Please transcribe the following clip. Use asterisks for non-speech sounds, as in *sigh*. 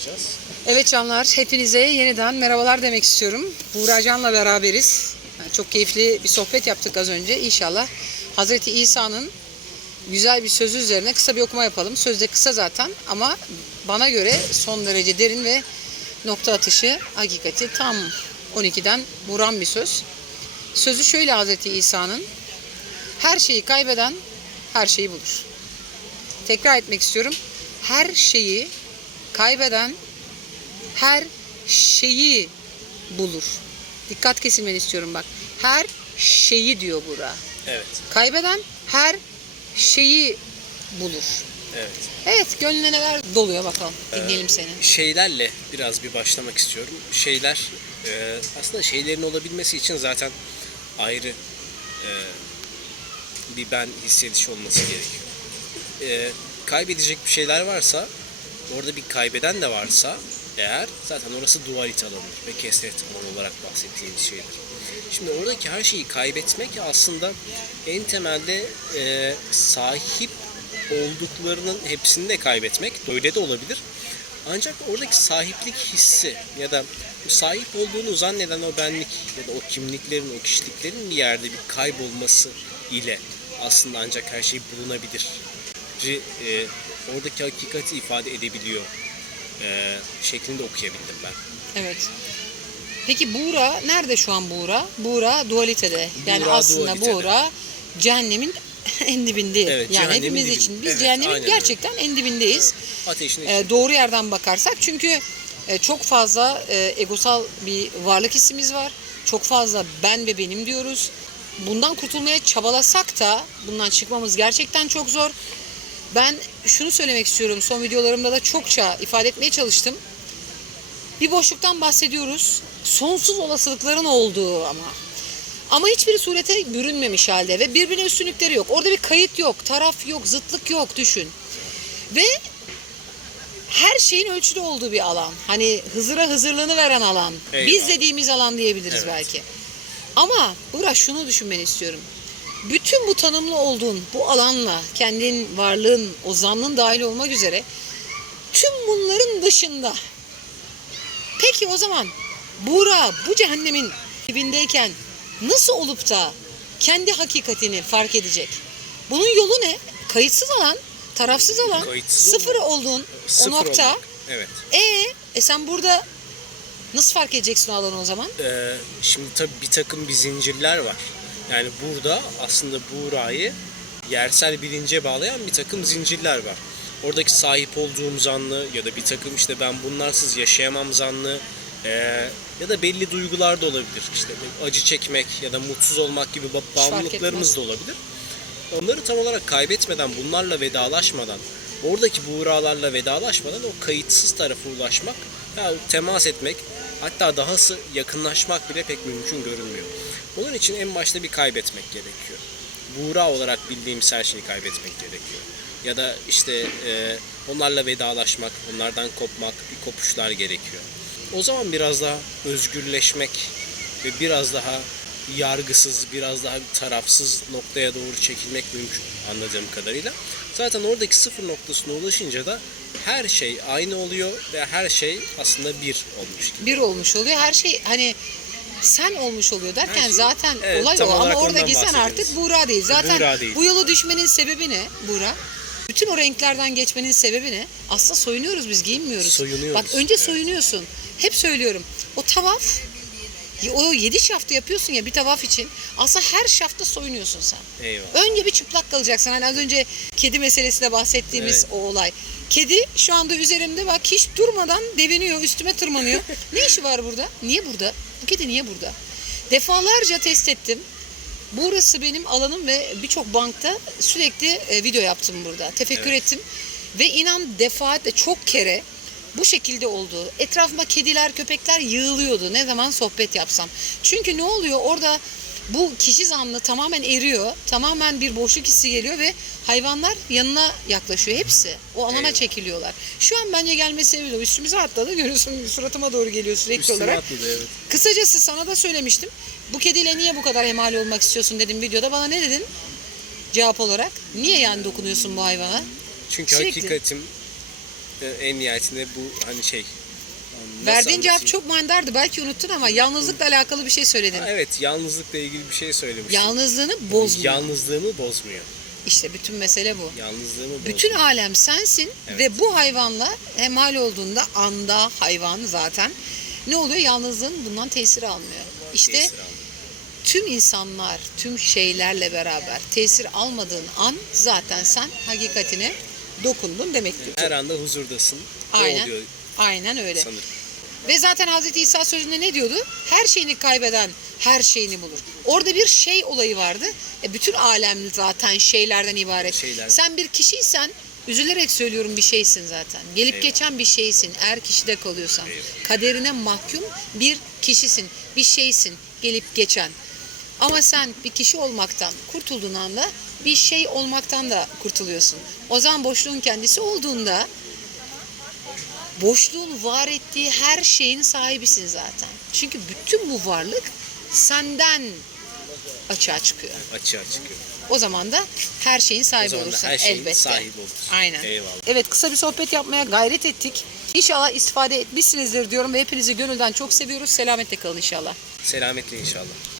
başlayacağız. Evet canlar, hepinize yeniden merhabalar demek istiyorum. Buğra Can'la beraberiz. Çok keyifli bir sohbet yaptık az önce. İnşallah Hazreti İsa'nın güzel bir sözü üzerine kısa bir okuma yapalım. Söz de kısa zaten ama bana göre son derece derin ve nokta atışı hakikati tam 12'den vuran bir söz. Sözü şöyle Hazreti İsa'nın. Her şeyi kaybeden her şeyi bulur. Tekrar etmek istiyorum. Her şeyi kaybeden her şeyi bulur. Dikkat kesilmeni istiyorum bak. Her şeyi diyor bura. Evet, Kaybeden her şeyi bulur. evet. Evet gönlüne neler doluyor bakalım. Dinleyelim seni. Şeylerle biraz bir başlamak istiyorum. Şeyler, e, aslında şeylerin olabilmesi için zaten ayrı e, bir ben hissedişi olması gerekiyor. E, kaybedecek bir şeyler varsa, orada bir kaybeden de varsa eğer zaten orası dualite alanı ve kesret alanı olarak bahsettiğimiz şeydir. Şimdi oradaki her şeyi kaybetmek aslında en temelde e, sahip olduklarının hepsini de kaybetmek. Öyle de olabilir. Ancak oradaki sahiplik hissi ya da sahip olduğunu zanneden o benlik ya da o kimliklerin, o kişiliklerin bir yerde bir kaybolması ile aslında ancak her şey bulunabilir. E, oradaki hakikati ifade edebiliyor e, şeklinde okuyabildim ben. Evet. Peki Buğra nerede şu an Buğra? Buğra dualitede. Yani Buğra aslında dualitede. Buğra cehennemin *laughs* en dibinde. Evet, yani hepimiz dibinde. için. Biz Evet, cehennemin aynen gerçekten en dibindeyiz. Ateşin E, doğru yerden bakarsak çünkü e, çok fazla e, egosal bir varlık hissimiz var. Çok fazla ben ve benim diyoruz. Bundan kurtulmaya çabalasak da bundan çıkmamız gerçekten çok zor. Ben şunu söylemek istiyorum. Son videolarımda da çokça ifade etmeye çalıştım. Bir boşluktan bahsediyoruz. Sonsuz olasılıkların olduğu ama. Ama hiçbiri surete bürünmemiş halde ve birbirine üstünlükleri yok. Orada bir kayıt yok, taraf yok, zıtlık yok düşün. Ve her şeyin ölçülü olduğu bir alan. Hani Hızır'a Hızırlığını veren alan. Eyvallah. Biz dediğimiz alan diyebiliriz Evet. belki. Ama Burak şunu düşünmeni istiyorum. Bütün bu tanımlı olduğun bu alanla kendin varlığın, o zannın dahil olmak üzere tüm bunların dışında peki o zaman Buğra bu cehennemin dibindeyken nasıl olup da kendi hakikatini fark edecek? Bunun yolu ne? Kayıtsız alan, tarafsız alan, Kayıtsız sıfır olduğun Sıfır o nokta. olmak. Evet. E, e sen burada nasıl fark edeceksin o alanı o zaman? Ee, şimdi tabii bir takım bir zincirler var. Yani burada aslında Buğra'yı yersel bilince bağlayan bir takım zincirler var. Oradaki sahip olduğum zanlı ya da bir takım işte ben bunlarsız yaşayamam zanlı ee, ya da belli duygular da olabilir. İşte acı çekmek ya da mutsuz olmak gibi bağımlılıklarımız da olabilir. Onları tam olarak kaybetmeden, bunlarla vedalaşmadan, oradaki buğralarla vedalaşmadan o kayıtsız tarafa ulaşmak, ya temas etmek, hatta dahası yakınlaşmak bile pek mümkün görünmüyor. Onun için en başta bir kaybetmek gerekiyor. Buğra olarak bildiğimiz her şeyi kaybetmek gerekiyor. Ya da işte e, onlarla vedalaşmak, onlardan kopmak, bir kopuşlar gerekiyor. O zaman biraz daha özgürleşmek ve biraz daha yargısız, biraz daha tarafsız noktaya doğru çekilmek mümkün anladığım kadarıyla. Zaten oradaki sıfır noktasına ulaşınca da her şey aynı oluyor ve her şey aslında bir olmuş gibi. Bir olmuş oluyor. Her şey hani sen olmuş oluyor derken şey- zaten Evet, olay o ama oradaki sen artık Buğra değil. Zaten Buğra değil. bu yolu düşmenin sebebi ne Buğra? Bütün o renklerden geçmenin sebebi ne? Aslında soyunuyoruz biz giyinmiyoruz. Soyunuyoruz, Bak önce evet. soyunuyorsun. Hep söylüyorum. O tavaf o yedi şaftı yapıyorsun ya bir tavaf için. Aslında her şafta soyunuyorsun sen. Eyvallah. Önce bir çıplak kalacaksın. Hani az önce kedi meselesinde bahsettiğimiz Evet. o olay. Kedi şu anda üzerimde bak hiç durmadan deviniyor, üstüme tırmanıyor. ne işi var burada? Niye burada? Bu kedi niye burada? Defalarca test ettim. Burası benim alanım ve birçok bankta sürekli e, video yaptım burada. Tefekkür Evet. ettim. Ve inan defaatle çok kere bu şekilde oldu. Etrafıma kediler, köpekler yığılıyordu ne zaman sohbet yapsam. Çünkü ne oluyor orada bu kişi zanlı tamamen eriyor. Tamamen bir boşluk hissi geliyor ve hayvanlar yanına yaklaşıyor hepsi. O alana Eyvah. çekiliyorlar. Şu an bence gelmesi o. üstümüze atladı. Görüyorsun suratıma doğru geliyor sürekli Üstüne olarak. atladı evet. Kısacası sana da söylemiştim. Bu kediyle niye bu kadar hemali olmak istiyorsun dedim videoda. Bana ne dedin? Cevap olarak. Niye yani dokunuyorsun bu hayvana? Çünkü Sürekli. hakikatim e, en nihayetinde bu hani şey Verdiğin cevap çok mandardı. Belki unuttun ama yalnızlıkla alakalı bir şey söyledin. Ha, evet yalnızlıkla ilgili bir şey söylemiştim. Yalnızlığını bozmuyor. Yalnızlığımı bozmuyor. İşte bütün mesele bu. Yalnızlığımı bozmuyor. Bütün alem sensin Evet. ve bu hayvanla hemhal olduğunda anda hayvan zaten ne oluyor? Yalnızlığın bundan tesir almıyor. İşte Tesir almıyor. tüm insanlar, tüm şeylerle beraber tesir almadığın an zaten sen hakikatine dokundun demektir. Her anda huzurdasın. O Aynen. oluyor Aynen öyle. sanırım. Ve zaten Hazreti İsa sözünde ne diyordu? Her şeyini kaybeden her şeyini bulur. Orada bir şey olayı vardı. E bütün alem zaten şeylerden ibaret. Şeyler. Sen bir kişiysen üzülerek söylüyorum bir şeysin zaten. Gelip Eyvallah. geçen bir şeysin eğer kişide kalıyorsan. Eyvallah. Kaderine mahkum bir kişisin, bir şeysin gelip geçen. Ama sen bir kişi olmaktan kurtulduğun anda bir şey olmaktan da kurtuluyorsun. O zaman boşluğun kendisi olduğunda boşluğun var ettiği her şeyin sahibisin zaten. Çünkü bütün bu varlık senden açığa çıkıyor. Açığa çıkıyor. O zaman da her şeyin O sahibi da olursun her şeyin elbette. sahibi olursun. Aynen. Eyvallah. Evet kısa bir sohbet yapmaya gayret ettik. İnşallah istifade etmişsinizdir diyorum ve hepinizi gönülden çok seviyoruz. Selametle kalın inşallah. Selametle inşallah.